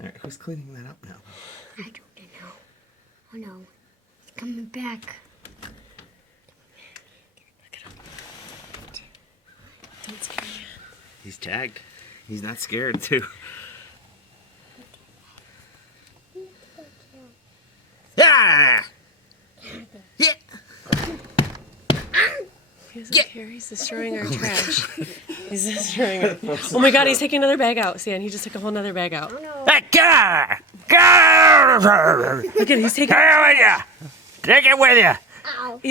All right, who's cleaning that up now? I don't know. Oh no, he's coming back. Don't scare me. He's tagged. He's not scared too. Ah! Yeah. He doesn't care. He's destroying our trash. He's destroying it. Oh my God, he's taking another bag out, Stan. He just took a whole nother bag out. Oh no. Look at it, he's taking Take it with you. Take it with you. Ow.